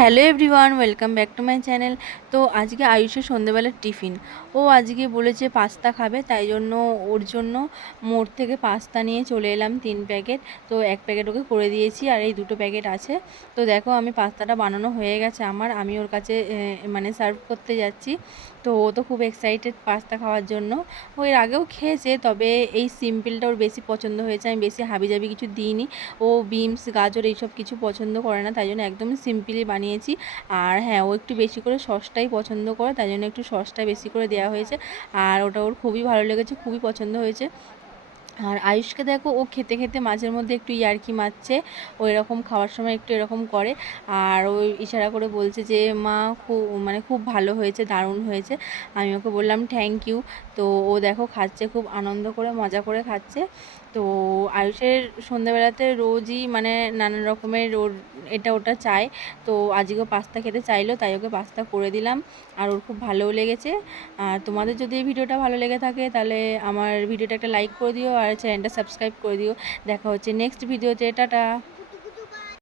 Hello everyone, welcome back to my channel. তো আজকে আয়ুষের সন্ধেবেলার টিফিন। ও আজকে বলেছে পাস্তা খাবে, তাই জন্য ওর জন্য মোড় থেকে পাস্তা নিয়ে চলে এলাম তিন প্যাকেট। তো এক প্যাকেট ওকে করে দিয়েছি, আর এই দুটো প্যাকেট আছে। তো দেখো আমি পাস্তাটা বানানো হয়ে গেছে আমার, আমি ওর কাছে মানে সার্ভ করতে যাচ্ছি। তো ও তো খুব এক্সাইটেড পাস্তা খাওয়ার জন্য। ও এর আগেও খেয়েছে, তবে এই সিম্পলটা ওর বেশি পছন্দ হয়েছে, আমি বেশি হাবিজাবি কিছু দিইনি। ও বিনস গাজর, এইসব কিছু পছন্দ করে না, তাই জন্য একদমই সিম্পলি বানিয়েছি আর হ্যাঁ ও একটু বেশি করে সসটাই পছন্দ করে, তাই জন্য একটু সসটা বেশি করে দেওয়া হয়েছে। আর ওটা ওর খুবই ভালো লেগেছে, খুবই পছন্দ হয়েছে। আর আয়ুষকে দেখো ও খেতে খেতে মাঝের মধ্যে একটু ইয়ার্কি মারছে, ও এরকম খাওয়ার সময় একটু এরকম করে। আর ও ইশারা করে বলছে যে, মা, খুব মানে খুব ভালো হয়েছে, দারুণ হয়েছে। আমি ওকে বললাম থ্যাংক ইউ তো ও দেখো খাচ্ছে, খুব আনন্দ করে, মজা করে খাচ্ছে। তো আয়ুষের সন্ধ্যাবেলাতে রোজই মানে নানান রকমের ওর, এটা ওটা চায়। তো আজকেও পাস্তা খেতে চাইলো, তাই ওকে পাস্তা করে দিলাম। আর ওর খুব ভালোও লেগেছে। আর তোমাদের যদি ভিডিওটা ভালো লেগে থাকে, তাহলে আমার ভিডিওটা একটা লাইক করে দিও। আর চ্যানেলটা সাবস্ক্রাইব করে দিও। দেখা হচ্ছে নেক্সট ভিডিওতে টাটা।